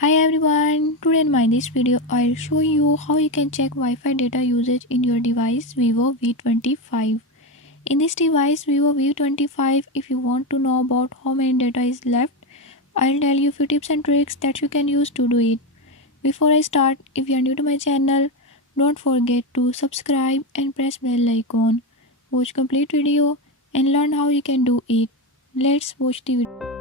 Hi everyone, today in this video I'll show you how you can check Wi-Fi data usage in your device Vivo V25. In this device Vivo V25, if you want to know about how many data is left, I'll tell you few tips and tricks that you can use to do it. Before I start, if you are new to my channel, don't forget to subscribe and press bell icon. Watch complete video and learn how you can do it. Let's watch the video.